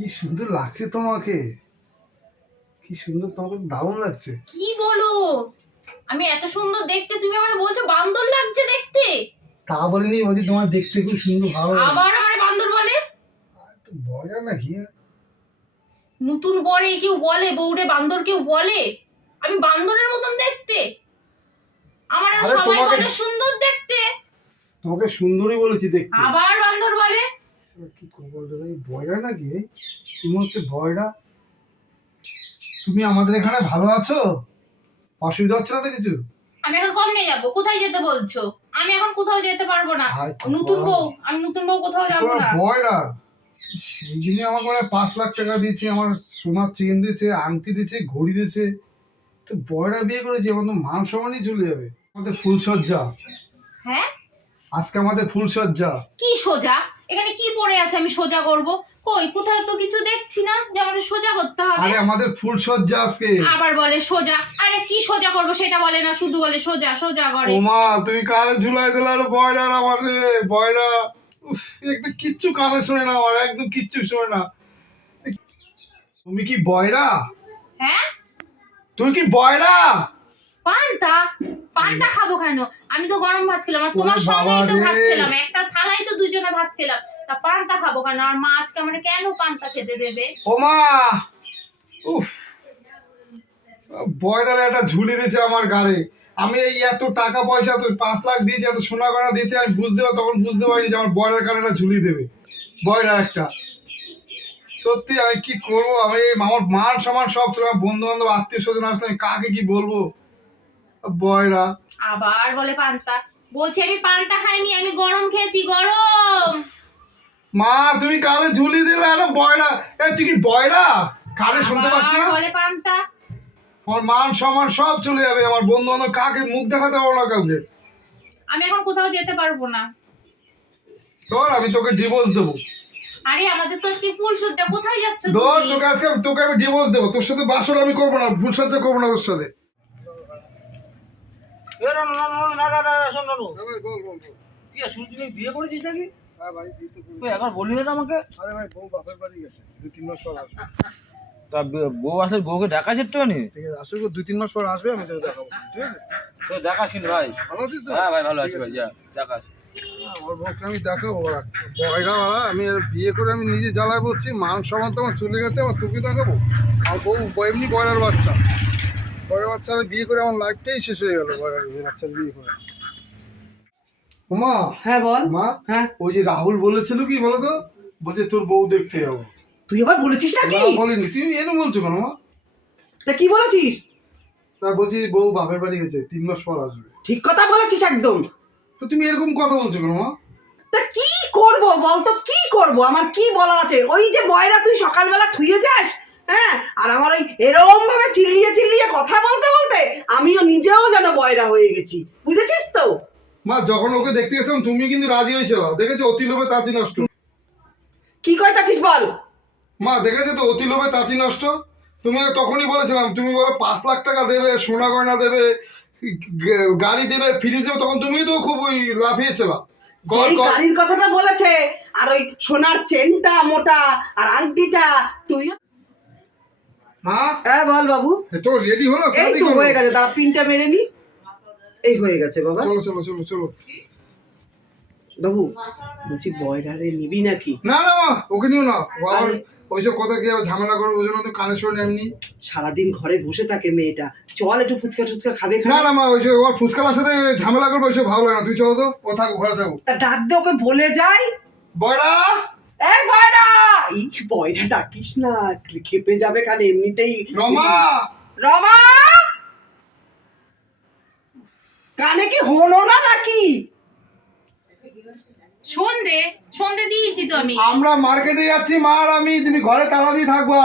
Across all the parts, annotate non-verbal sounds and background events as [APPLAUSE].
কি সুন্দর লাগছে তোমাকে। কি সুন্দর তোমাকে দারুণ লাগছে। কি বলো? আমি এত সুন্দর দেখতে তুমি আমার বলছো বান্দর লাগছে দেখতে? তা বলিনি বলছি তোমার দেখতে খুব সুন্দর ভালো আবার আমার বান্দর বলে? তো বয়রা নাকি নতুন বরে কেউ বলে বউরে বান্দর কেউ বলে? আমি বান্দরের মতন দেখতে। আমার সবাই বলে সুন্দর দেখতে। তোমাকে সুন্দরই বলেছি দেখতে। আবার বলে কি করব ভাই বয়রা নাকি? এই? তুমি হচ্ছে বয়রা? তুমি আমাদের এখানে ভালো আছো? অসুবিধা হচ্ছে না তো কিছু? আমি এখন কম নিয়ে যাব? কোথায় যেতে বলছো? আমি এখন কোথাও যেতে পারব না। নতুন বউ। আমি নতুন বউ কোথাও যাব না। বয়রা? সেই আমাকে মানে পাঁচ লাখ টাকা দিয়েছে আমার সোনার চেন দিয়েছে আংটি দিয়েছে ঘড়ি দিয়েছে। তো বয়রা বিয়ে করেছি আমার তো মান সম্মানই চলে যাবে। আমাদের ফুলসজ্জা হ্যাঁ? আজকে আমাদের ফুলসজ্জা কি সোজা? এখানে কি পড়ে আছে আমি সোজা করব? কই কোথাও তো কিছু দেখছি না যে আমাদের সোজা করতে হবে। আরে আমাদের ফুলসজ্জা আজকে। আবার বলে সোজা। আরে কি সোজা করব সেটা বলে না শুধু বলে সোজা সোজা করে ওমা তুমি কানে ঝুলাই দিলে আর বয়রার আমার রে বয়রা উফ একদম কিচ্ছু কানে শোনে না আমার একদম কিচ্ছু শোনে না। তুমি কি বয়রা হ্যাঁ? তুই কি বয়রা পান্তা? পান্তা খাব কেন? আমি তো গরম ভাত খেলাম আর তোমার সঙ্গেই তো ভাত খেলাম। একটা থালায় তো দুজনে ভাত খেলাম। তা পান্তা খাব কেন? আর মা আজকে আমার কেন পান্তা খেতে দেবে? ওমা উফ! বয়রার একটা ঝুলি দিয়েছে আমার গাড়ি। আমি এই এত টাকা পয়সা তো পাঁচ লাখ দিয়েছি এত সোনা গয়না দিয়েছি আমি বুঝতে পার- তখন বুঝতে পারিনি যে আমার বয়রার কারণে একটা ঝুলি দেবে। বয়রার একটা। সত্যি আমি কি করব? আমি আমার মান সমান সব ছিল। আমার বন্ধু বান্ধব আত্মীয় স্বজন আসলে আমি কাকে কি বলব? বয়রা। আবার বলে পান্তা। বলছি আমি পান্তা খাইনি আমি গরম খেয়েছি গরম! মা তুমি কানে ঝুলি দিলে একটা বয়রা। এ তুই কি বয়রা? কানে শুনতে পাস না? বলে পান্তা। আমার মান সম্মান সব চলে যাবে আমার বন্ধু বান্ধব কাকে মুখ দেখাতে পারব না কাউকে? আমি এখন কোথাও যেতে পারব না। ধর আমি তোকে ডিভোর্স দেবো। আরে আমাদের তো আজকে ফুল সজ্জা। কোথায় যাচ্ছ তুমি? তোকে আজকে তোকে আমি ডিভোর্স দেবো। তোর সাথে বাসর আমি করব না ভুলসজ্জা করব না তোর সাথে। বিয়ে করেছিস নাকি? হ্যাঁ তো একবার না আমাকে। আরে ভাই বউ বাপের বাড়ি গেছে দুই তিন মাস পর আসবে। তা বউ আসলে বউকে দেখাস একটুখানি ঠিক আছে আসুক দুই তিন মাস পর আসবে আমি তোকে দেখাবো। ঠিক আছে? তো কিন্তু ভাই। ভালো আছিস তো? হ্যাঁ ভাই ভালো আছি ভাই যা হ্যাঁ, আমার বউকে আমি দেখাবো ওরা বয়রা ওরা আমি বিয়ে করে আমি নিজে জ্বালায় পড়ছি মান সমান তো আমার চলে গেছে আমার তোকে দেখাবো? আমার বউ বউ এমনি বয়রার বাচ্চা। বয়রার বাচ্চারা বিয়ে করে আমার লাইফটাই শেষ হয়ে গেল বয়রার বাচ্চার বিয়ে করে। মা হ্যাঁ বল। মা হ্যাঁ। ওই যে রাহুল বলেছিল কি বলো তো বলছে তোর বউ দেখতে যাব। তুই আবার বলেছিস নাকি? না বলিনি। তুমি এরকম বলছো কেন মা তা কি বলেছিস? তা বলছি বউ বাপের বাড়ি গেছে তিন মাস পর আসবে। ঠিক কথা বলেছিস একদম। তো তুমি এরকম কথা বলছো কেন মা তা কি করব বল তো কি করব? আমার কি বলার আছে? ওই যে বয়রা তুই সকালবেলা থুয়ে যাস হ্যাঁ আর আমার ওই এরকম ভাবে চিল্লিয়ে চিল্লিয়ে কথা বলতে বলতে আমিও নিজেও যেন বয়রা হয়ে গেছি। বুঝেছিস তো? মা যখন ওকে দেখতে গেছিলাম তুমি কিন্তু রাজি হয়েছিল। দেখেছ অতি লোভে তাঁতি নষ্ট। কি কইতাছিস বল? মা দেখেছ তো অতি লোভে তাঁতি নষ্ট? তুমি তখনই বলেছিলাম তুমি বলে পাঁচ লাখ টাকা দেবে সোনা গয়না দেবে গাড়ি দেবে ফ্রিজ দেবে তখন তুমি তো খুব ওই লাফিয়েছিল। যেই গাড়ির কথাটা বলেছে আর ওই সোনার চেনটা মোটা আর আংটিটা তুই মা? হ্যাঁ বল বাবু। তো রেডি হলো? এই তো হয়ে গেছে তারা পিনটা মেরে নি। এই হয়ে গেছে বাবা। চলো চলো চলো চলো। বাবু বলছি বয়রারে নিবি নাকি? না না মা ওকে নিও না। আরে। ওইসব কথা কি আবার ঝামেলা করবে ওই জন্য তো কানে শোনে এমনি। সারাদিন ঘরে বসে থাকে মেয়েটা। চল একটু ফুচকা টুচকা খাবে না না মা ওইসব ওর ফুচকালার সাথে ঝামেলা করবে ওইসব ভালো লাগে না। তুই চলো তো ও থাকো ঘরে থাকো তা ডাক দে ওকে বলে যাই। বয়রা! এ বয়রা এই বয়রা ডাকিস না খেপে যাবে কারণ এমনিতেই রমা! রমা! কানে কি হলো না নাকি? সন্ধে সন্ধে দিয়েছি তো আমি। আমরা মার্কেটে যাচ্ছি মা আর আমি তুমি ঘরে তালা দিয়ে থাকবা।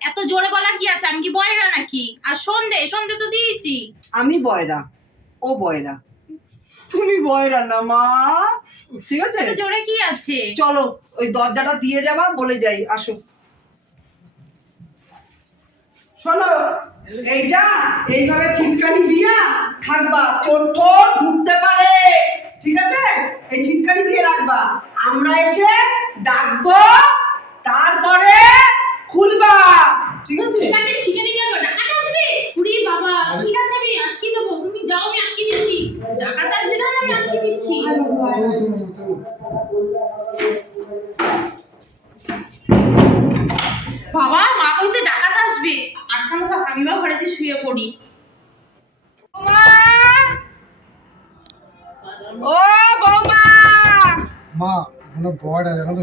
এত জোরে বলার কি আছে? আমি কি বয়রা নাকি? আর সন্ধে সন্ধে তো দিয়েছি। আমি বয়রা ও বয়রা। তুমি বয়রা না মা। ঠিক আছে? জোরে কি আছে? চলো ওই দরজাটা দিয়ে যাবা বলে যাই আসো। শোনো এইটা এইভাবে ছিটকানি দিয়া থাকবা চোর টোর ঢুকতে পারে। ঠিক আছে? এই ছিটকানি দিয়ে রাখবা। আমরা এসে ডাকবো তারপরে খুলবা। ঠিক আছে? ঠিক আছে আমি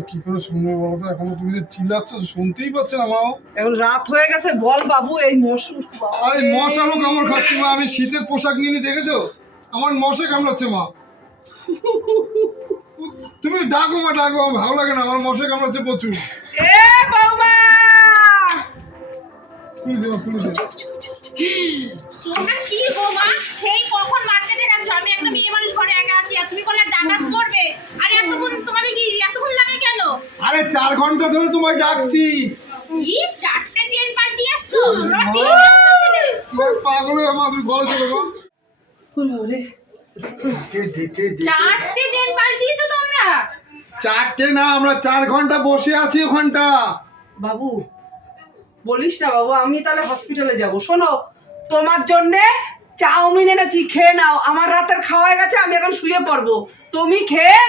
কি করে শুনব বলো তো? এখন তুমি যে চিল্লাচ্ছ শুনতেই পাচ্ছে না মা এখন রাত হয়ে গেছে বল বাবু এই মশুর আরে মশারও কামড় খাচ্ছি মা আমি শীতের পোশাক নিয়ে দেখেছ? আমার মশা কামড়াচ্ছে মা। [LAUGHS] তুমি ডাকো মা ডাকো ভালো লাগে না আমার মশা কামড়াচ্ছে প্রচুর। এ দেবো তোমরা কি গো মা? সেই কখন মার্কেটে গেছো আমি একটা মেয়ে মানুষ ঘরে একা আছি আর তুমি বলে ডাকাত করবে আর এতক্ষণ তোমাদের কি এতক্ষণ লাগে কেন? আরে চার ঘণ্টা ধরে তোমায় ডাকছি। কি চারটে ট্রেন পাল্টি আসছো? তোমরা পাগল হয়ে মা তুমি চলো। চারটে ট্রেন পাল্টিয়েছো তোমরা? চারটে না আমরা চার ঘণ্টা বসে আছি ওখানটা। বাবু বলিস না বাবু আমি তাহলে হসপিটালে যাব। শোনো তোমার জন্যে চাউমিন এনেছি খেয়ে নাও। আমার রাতের খাওয়া হয়ে গেছে আমি এখন শুয়ে পড়ব। তুমি খেয়ে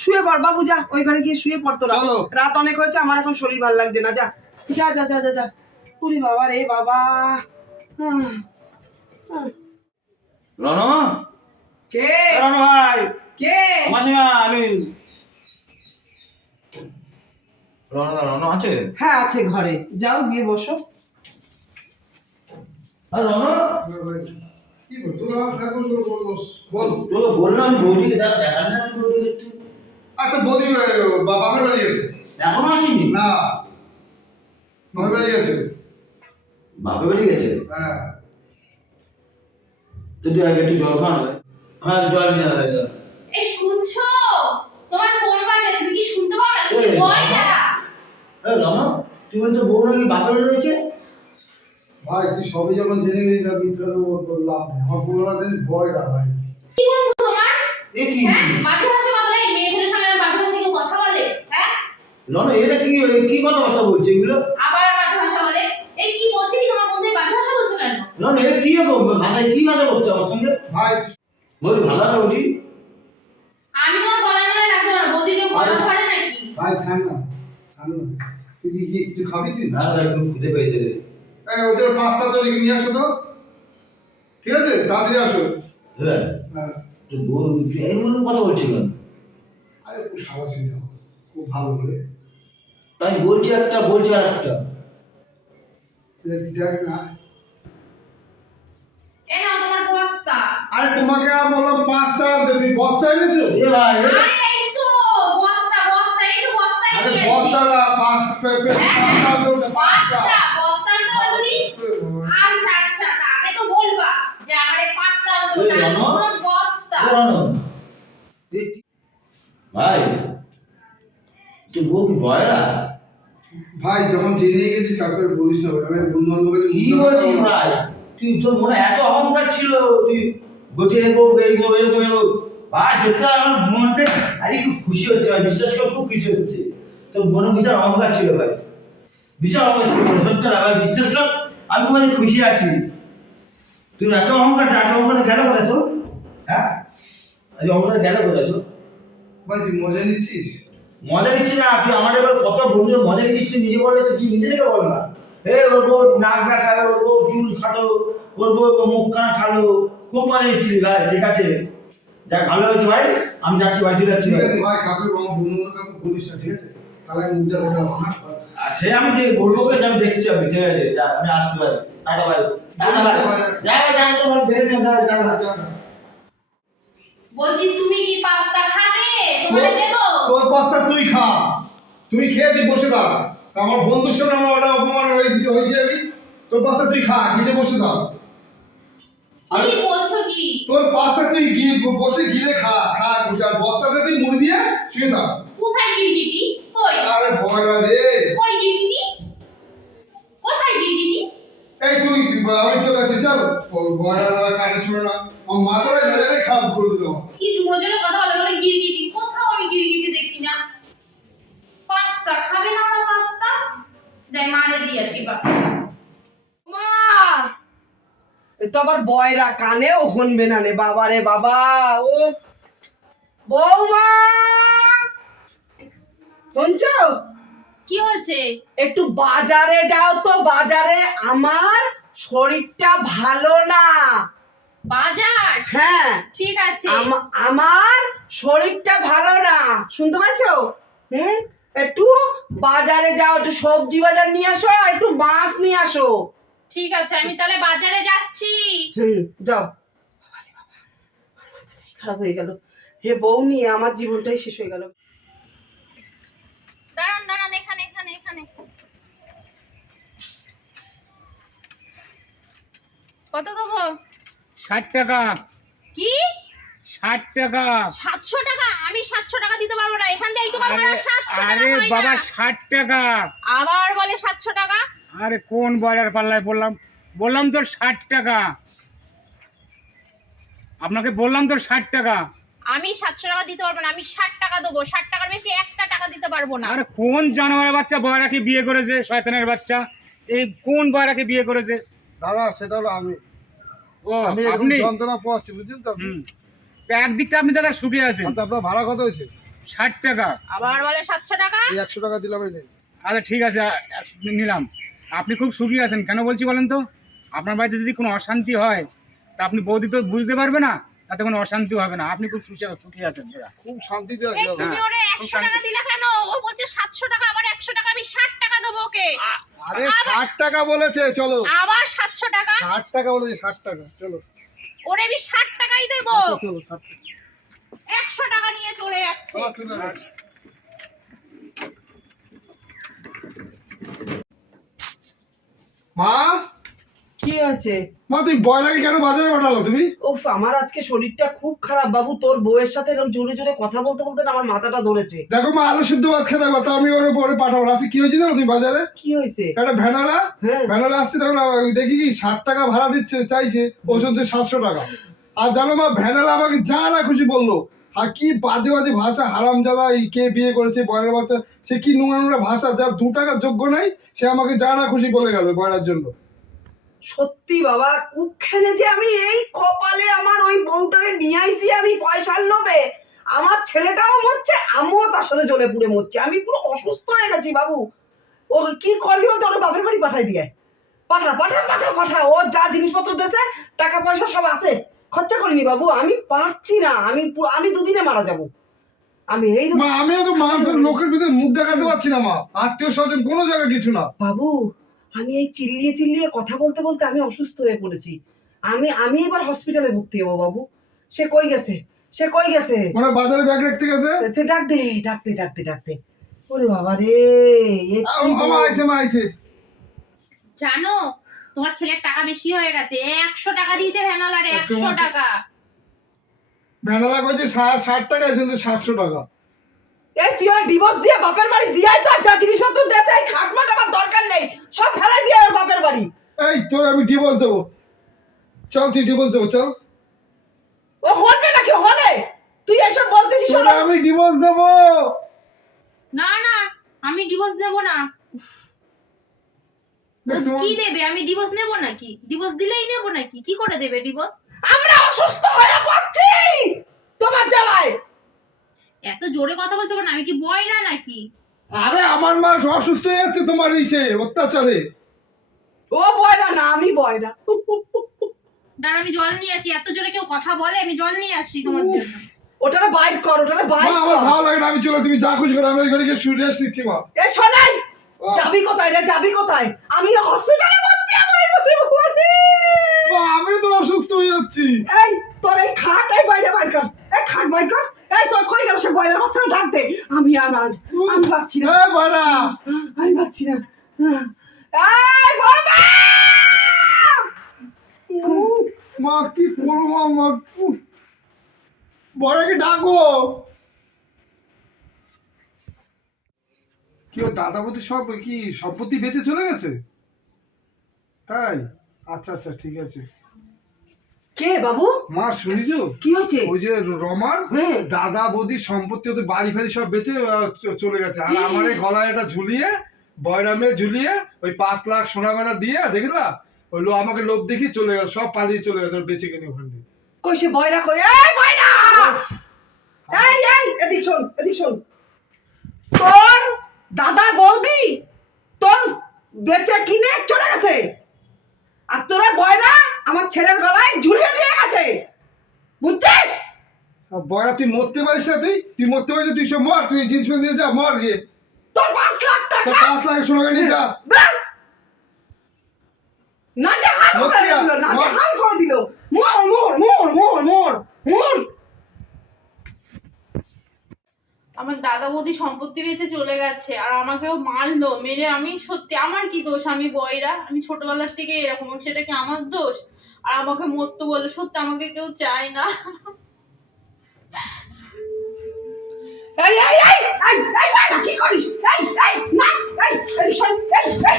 শুয়ে পড়। বাবু যা ওই ঘরে গিয়ে শুয়ে পড়তো না। রাত অনেক হয়েছে আমার এখন শরীর ভালো লাগছে না। যা যা যা যা যা যা। পুরি বাবা রে বাবা। রণ কে? রণ ভাই। কে? মাসিমা আমি রণ রণ আছে? হ্যাঁ আছে ঘরে। যাও গিয়ে বসো। আর রণ কি তোরা ঠাকুর বল। বল বললাম বৌদিকে দেখা দেখান না বৌদিকে একটু? আচ্ছা বৌদি বাপের বাড়ি গেছে এখনও আসেনি? না। বাপের বাড়ি গেছে বাপে বাড়ি গেছে? হ্যাঁ। তো আগে একটু জল খাওয়া না হ্যাঁ জল নিয়ে এই শুনছো? তোমার ফোন বাজে তুমি কি শুনতে পাও না? তুমি ভয় না রণ তুই বলি তো বউ নাকি বাপে রয়েছে? ভাই তুই সবই যখন জেনে গেছিস তার মিথ্যা তো তোর লাভ নেই। আমার পুরোনো দিন ভয়টা ভাই। কি বন্ধু তোমার? এ কি? হ্যাঁ মাঝে মাঝে বদলে এই মেয়ে ছেলের সঙ্গে মাঝে মাঝে কেউ কথা বলে হ্যাঁ? রণ এটা কি কি কথাবার্তা বলছে এগুলো? আবার মাঝে ভাষা বলে এই কি বলছে কি তোমার বন্ধু বাজে ভাষা বলছে কেন? রণ এ কি ভাষায় কি ভাষা করছে আমার সঙ্গে? ভাই বলি ভালো আছে বৌদি? আমি তোমার গলায় গলায় লাগবো না বৌদি কেউ গলা ধরে নাকি? ভাই ছাড় না ছাড় না। তুই কি কিছু খাবি তুই? না ভাই খুব খুঁজে পেয়েছে রে। এই ওদের পাঁচটা তৈরি নিয়ে আসো তো। ঠিক আছে? তাড়াতাড়ি আসো। হ্যাঁ। তো বউ তুই এমন কথা বলছিল আরে খুব সাবাসী যাও খুব ভালো করে। তাই বলছি একটা বলছি আর একটা। দেখ দেখ না। এ নাও তোমার বস্তা। আরে তোমাকে আর বললাম পাঁচটা তুমি বস্তা এনেছো? এ ভাই এটা আরে এই তো বস্তা বস্তা এই তো বস্তাই আরে নিয়ে বস্তা না পাঁচ পে- পে- পাঁচটা পাঁচটা বস্তা বলনি আচ্ছা আচ্ছা তা আগে তো বলবা যে আমার পাঁচটা বস্তা। ভাই তুই বউ কি বয়রা? ভাই যখন জেনে গেছিস কাউকে বলিস না আমি বন্ধু বান্ধবের কি বলছিস ভাই? তুই তোর মনে এত অহংকার ছিল তুই বউ এরকম এরকম ভাই যেটা আমার মনটা আরে খুব খুশি হচ্ছে ভাই বিশ্বাস করে খুব খুশি হচ্ছে। তোর মনে বিশাল অহংকার ছিল ভাই। বিশাল অহংকার ছিল সত্যি না ভাই বিশ্বাস কর আমি তোমার খুশি আছি। তুই এত অহংকার এত অহংকার গেল কোথায় তোর? হ্যাঁ? আজ অহংকার গেল কোথায় তোর? ভাই তুই মজা নিচ্ছিস? মজা নিচ্ছি না তুই আমার এবার কত বন্ধু মজা নিচ্ছিস তুই নিজে বলে তো তুই নিজে থেকে বল না? এ ওর বউ নাক দেখাল ওর বউ চুল খাটো ওর বউ মুখ কানা খালো খুব মজা নিচ্ছিস ভাই ঠিক আছে? যা ভালো হয়েছে ভাই আমি যাচ্ছি ভাই চলে যাচ্ছি ভাই। বন্ধু কাউকে বলিস ঠিক আছে? সে আমি যে বলব কে আমি দেখছি আমি ঠিক আছে যা আমি আসছি ভাই টাটা ভাই বলছি তুমি কি পাস্তা খাবে? তোমারে দেবো? তোর পাস্তা তুই খা। তুই খেয়ে তুই বসে থাক। আমার বন্ধুর সামনে আমার ওটা অপমান হয়ে কিছু হয়েছে আমি। তোর পাস্তা তুই খা গিলে বসে থাক। আমি বলছো কি? তোর পাস্তা তুই গিয়ে বসে গিলে খা খা বসে। আর বস্তাটা তুই মুড়ি দিয়ে শুয়ে থাক। কোথায় গিরগিটি কই আরে ভয়রা রে কই গিরগিটি কোথায় গিরগিটি এই তুই আমি চলে আসছি চল ভয়রা দাদা কানে শুনে না আমার মাথাটা মেজারে খারাপ করে দিল কি জোরে জোরে কথা বলে বলে গিরগিটি কোথাও আমি গিরগিটি দেখি না পাস্তা খাবে না আমরা পাস্তা যাই মারে দিয়ে আসি পাস্তা এ তো আবার বয়রা কানেও হনবে না রে বাবা রে বাবা ও। বৌমা! শুনছো? কি হয়েছে? একটু বাজারে যাও তো বাজারে আমার শরীরটা ভালো না। বাজার? হ্যাঁ। ঠিক আছে। আম- আমার শরীরটা ভালো না। শুনতে পাচ্ছ? হুম? একটু বাজারে যাও একটু সবজি বাজার নিয়ে আসো আর একটু মাছ নিয়ে আসো। ঠিক আছে আমি তাহলে বাজারে যাচ্ছি। হুম যাও। খারাপ হয়ে গেল। হে বউ নিয়ে আমার জীবনটাই শেষ হয়ে গেল। দাঁড়ান দাঁড়ান এখানে এখানে এখানে। কত দেবো? ষাট টাকা। কি? ষাট টাকা। সাতশো টাকা? আমি সাতশো টাকা দিতে পারব না। এখান থেকে একটু আরে বাবা ষাট টাকা। আবার বলে সাতশো টাকা? আরে কোন বাজার পাল্লায় বললাম? বললাম তো ষাট টাকা। আপনাকে বললাম তো ষাট টাকা। আমি সাতশো টাকা দিতে পারব না আমি ষাট টাকা দেবো। ষাট টাকার বেশি একটা টাকা দিতে পারব না। আরে কোন জানোয়ারের বাচ্চা বয়রাকে বিয়ে করেছে শয়তানের বাচ্চা? এই কোন বয়রাকে বিয়ে করেছে? দাদা সেটা হলো আমি। ও আমি আপনি? যন্ত্রণা পাচ্ছি বুঝছেন তো আপনি? হুম। তা একদিকটা আপনি দাদা সুখে আছেন। আচ্ছা আপনার ভাড়া কত হয়েছে? ষাট টাকা। আবার বলে সাতশো টাকা? এই একশো টাকা দিলাম এই নিন। আচ্ছা ঠিক আছে আ- আ- নিলাম। আপনি খুব সুখী আছেন কেন বলছি বলেন তো? আপনার বাড়িতে যদি কোনো অশান্তি হয় তা আপনি বৌদি তো বুঝতে পারবে না তাতে কোনো অশান্তি হবে না। আপনি খুব সুখী সুখী আছেন খুব শান্তিতে। তুমি ওরে। টাকা দিলে কেন? ও বলছে সাতশো টাকা আবার একশো টাকা আমি ষাট টাকা দেবো ওকে। আরে টাকা বলেছে চলো। আবার সাতশো টাকা? ষাট টাকা বলেছে ষাট টাকা চলো। ওরে আমি ষাট টাকাই দেবো। আচ্ছা, চলো টাকা। নিয়ে চলে যাচ্ছে চলো, চলে যাও। মা? কি আছে? মা তুমি বয়লাকে কেন বাজারে পাঠালো তুমি? ওফ আমার আজকে শরীরটা খুব খারাপ বাবু। তোর বউয়ের সাথে এরকম জোরে জোরে কথা বলতে বলতে না আমার মাথাটা ধরেছে। দেখো মা আলু সিদ্ধ ভাত খেতে পারতো আমি ওর উপরে পাঠাবো। আজকে কি হয়েছিল তুমি বাজারে? কি হয়েছে? একটা ভ্যানালা? হ্যাঁ। ভ্যানালা আসছে তখন দেখি কি ষাট টাকা ভাড়া দিচ্ছে চাইছে ওষুধ সাতশো টাকা। আর জানো মা ভ্যানালা আমাকে যা না খুশি বলল আর কি বাজে বাজে ভাষা হারাম এই কে বিয়ে করেছে বয়লার বাচ্চা, সে কি নোংরা নোংরা ভাষা, যার দু টাকা যোগ্য নাই, সে আমাকে যা না খুশি বলে গেল বয়লার জন্য। সত্যি বাবা কুক্ষণে যে আমি এই কপালে আমার ওই বউটারে নিয়ে আইছি, আমি পয়সার লোভে আমার ছেলেটাও মরছে, আমিও তার সাথে জ্বলে পুড়ে মরছে। আমি পুরো অসুস্থ হয়ে গেছি বাবু। ও কি করবি? ও তোর বাপের বাড়ি পাঠাই দিয়ে। পাঠা পাঠা পাঠা পাঠা। ও যা জিনিসপত্র দেশে, টাকা পয়সা সব আছে। খরচা করিনি বাবু আমি পারছি না আমি আমি দুদিনে মারা যাব। আমি এই মা আমিও তো মানুষের লোকের ভিতরে মুখ দেখাতে পারছি না মা। আত্মীয় স্বজন কোনো জায়গায় কিছু না। বাবু আমি এই চিল্লিয়ে চিল্লিয়ে কথা বলতে বলতে আমি অসুস্থ হয়ে পড়েছি। আমি আমি এবার হসপিটালে ভর্তি হব বাবু। সে কই গেছে? সে কই গেছে? মানে বাজারে ব্যাগ রাখতে গেছে? সে ডাক দে ডাকতে ডাকতে ডাকতে ওরে বাবা রে আইছে মা আইছে। জানো তোমার ছেলের টাকা বেশি হয়ে গেছে। একশো টাকা দিয়েছে ভ্যানালারে একশো টাকা। ভ্যানালা কইছে ষাট টাকা এসে সাতশো টাকা। এই তুই আর ডিভোর্স দিয়ে বাপের বাড়ি দিয়াই তো যা জিনিসপত্র দেছে এই খাটমাট আমার দরকার নেই সব ফেলাই দিয়ে আর বাপের বাড়ি। এই তোর আমি ডিভোর্স দেবো। চল তুই ডিভোর্স দেবো চল। ও নাকি? তুই এসব বলতেছিস আমি ডিভোর্স দেবো। না না আমি ডিভোর্স দেব না। কি দেবে? আমি ডিভোর্স নেব নাকি? ডিভোর্স দিলেই নেব নাকি? কি করে দেবে ডিভোর্স আমরা অসুস্থ হয়ে পড়ছি! তোমার জ্বালায়! এত জোরে কথা বলছো কেন? আমি কি বয়রা নাকি? আরে আমার মা অসুস্থ হয়ে যাচ্ছে তোমার এই সে অত্যাচারে। ও বয়রা না আমি বয়রা। দাঁড়া আমি জল নিয়ে আসি। এত জোরে কেউ কথা বলে? আমি জল নিয়ে আসি তোমার জন্য। ওটারে বাইর কর ওটারে মা বাইর আমার ভালো লাগে না আমি চলো তুমি যা খুশি করো আমি ওই ঘরে গিয়ে শুয়ে রেস্ট নিচ্ছি মা। এ শোনাই। যাবি কোথায় রে? যাবি কোথায়? আমি হসপিটালে ভর্তি আমি তো অসুস্থ হয়ে যাচ্ছি। এই তোর এই খাট এই বাইরে বাইর কর। এই খাট বাইর কর। এই তোর কই গেল? সে বয়রার বাচ্চাটা ডাক দে। আমি আর আজ আমি পাচ্ছি না। হ্যাঁ বড়া আমি পাচ্ছি না। এই বাবা মা কি করব মা? মা বড়কে ডাকো। কি ও দাদা বৌদি সব কি সম্পত্তি বেঁচে চলে গেছে? তাই? আচ্ছা আচ্ছা ঠিক আছে। কে বাবু? মা শুনিছো? কি হয়েছে? ওই যে রমার দাদা বৌদির সম্পত্তি ওদের বাড়ি ফাড়ি সব বেচে চলে গেছে। আর আমার এই গলায় এটা ঝুলিয়ে বয়রামে ঝুলিয়ে ওই পাঁচ লাখ সোনা গয়না দিয়ে দেখলা? ওই লো আমাকে লোভ দেখি চলে গেল সব পালিয়ে চলে গেছে বেঁচে কিনে ওখান থেকে কই সে বয়রা কই? এই বয়রা! এই এই এদিক শোন এদিক শোন। তোর দাদা বৌদি তোর বেচে কিনে চলে গেছে। আর তোরা বয়রা আমার ছেলের গলায় ঝুলিয়ে দিয়ে গেছে। বুঝছিস? বয়রা তুই মরতে পারিস না তুই? তুই মরতে পারিস তুই সব মর তুই জিনিস দিয়ে যা মর গিয়ে। তোর পাঁচ লাখ টাকা? পাঁচ লাখ সোনাকে নিয়ে যা। বের! নাজেহাল করে লক্ষ্মীয়া, দিল মর। নাজেহাল করে দিল। মোর মোর মোর মোর মোর মোর। আমার দাদা বৌদি সম্পত্তি বেঁচে চলে গেছে আর আমাকেও মারলো মেরে আমি সত্যি আমার কি দোষ আমি বয়রা আমি ছোটবেলার থেকে এরকম সেটা কি আমার দোষ আর আমাকে মরতে বলল সত্যি আমাকে কেউ চায় না কি করিস এই এই না এই এই এই এই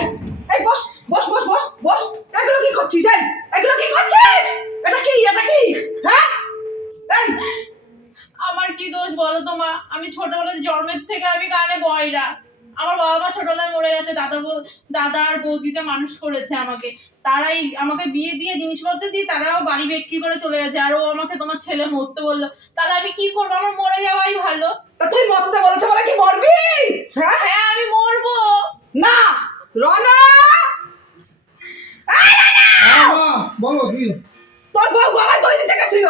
এই বস বস বস বস বস এগুলো কি করছিস এই এগুলো কি করছিস এটা কি এটা কি হ্যাঁ এই আমার কি দোষ বলো তো মা আমি ছোটবেলায় জন্মের থেকে আমি গানে বয়রা। আমার বাবা মা ছোটবেলায় মরে গেছে দাদা বৌ- দাদা আর বৌদিতে মানুষ করেছে আমাকে। তারাই আমাকে বিয়ে দিয়ে জিনিসপত্র দিয়ে তারাও বাড়ি বিক্রি করে চলে গেছে আর ও আমাকে তোমার ছেলে মরতে বলল। তাহলে আমি কি করব? আমার মরে যাওয়াই ভালো। তা তুই মরতে বলেছে বলে কি মরবি? হ্যাঁ? হ্যাঁ আমি মরবো। না রনা! হ্যাঁ, বলো কি? তোর বউ গলায় দড়ি দিতে গেছিল।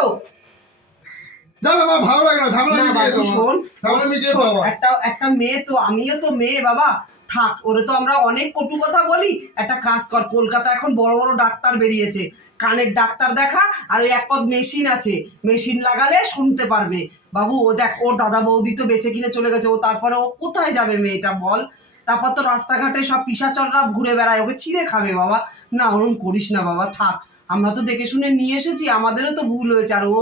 জানো আমার ভালো লাগে না ঝামেলা মিটিয়ে দাও শোন ঝামেলা মিটিয়ে দাও একটা একটা মেয়ে তো আমিও তো মেয়ে বাবা। থাক ওরে তো আমরা অনেক কটু কথা বলি। একটা কাজ কর কলকাতা এখন বড় বড় ডাক্তার বেরিয়েছে। কানের ডাক্তার দেখা আর ওই এক পদ মেশিন আছে। মেশিন লাগালে শুনতে পারবে। বাবু ও দেখ ওর দাদা বৌদি তো বেঁচে কিনে চলে গেছে। ও তারপরে ও কোথায় যাবে মেয়েটা বল? তারপর তো রাস্তাঘাটে সব পিসাচররা ঘুরে বেড়ায় ওকে ছিঁড়ে খাবে বাবা। না ওরম করিস না বাবা থাক। আমরা তো দেখে শুনে নিয়ে এসেছি আমাদেরও তো ভুল হয়েছে। আর ও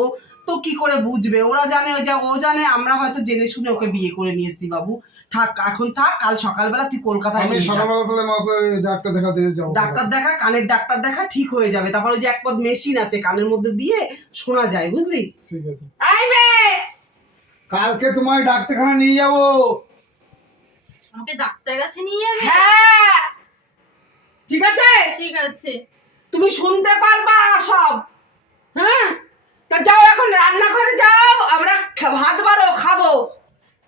তো কি করে বুঝবে? ওরা জানে যে ও জানে আমরা হয়তো জেনে শুনে ওকে বিয়ে করে নিয়ে এসেছি বাবু। থাক এখন থাক কাল সকালবেলা তুই কলকাতায় আমি সকালবেলা তাহলে মাকে ডাক্তার দেখাতে যাব। ডাক্তার দেখা কানের ডাক্তার দেখা ঠিক হয়ে যাবে। তারপর ওই যে এক পদ মেশিন আছে কানের মধ্যে দিয়ে শোনা যায় বুঝলি? ঠিক আছে। মেয়ে! কালকে তোমায় ডাক্তারখানা নিয়ে যাব। আমাকে ডাক্তার কাছে নিয়ে যাবে? হ্যাঁ! ঠিক আছে? ঠিক আছে। তুমি শুনতে পারবা সব। হ্যাঁ? তা যাও এখন রান্নাঘরে যাও আমরা ভাত বারো খাব।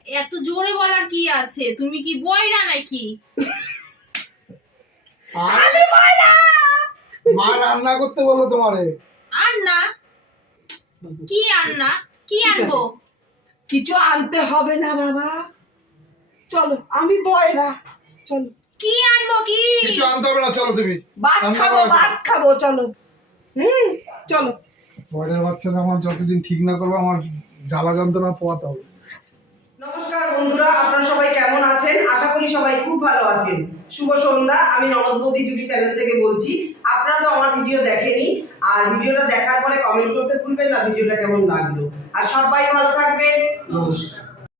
এত জোরে বলার কি আছে? তুমি কি বয়রা নাকি? আমি বয়রা! মা রান্না করতে বলো তোমারে। আর না? কি কি আনব? কিছু আনতে হবে না বাবা। চলো আমি বয়রা। চলো। কি আনব কি? কিছু আনতে হবে না চলো তুমি। ভাত খাব ভাত খাব চলো। হুম চলো। পরের বাচ্চারা আমার যতদিন ঠিক না করব, আমার জ্বালা যন্ত্রণা পোয়াতে হবে। নমস্কার বন্ধুরা, আপনারা সবাই কেমন আছেন? আশা করি সবাই খুব ভালো আছেন। শুভ সন্ধ্যা, আমি ননদ বৌদি জুটি চ্যানেল থেকে বলছি। আপনারা তো আমার ভিডিও দেখেনি, আর ভিডিওটা দেখার পরে কমেন্ট করতে ভুলবেন না, ভিডিওটা কেমন লাগল। আর সবাই ভালো থাকবেন। নমস্কার।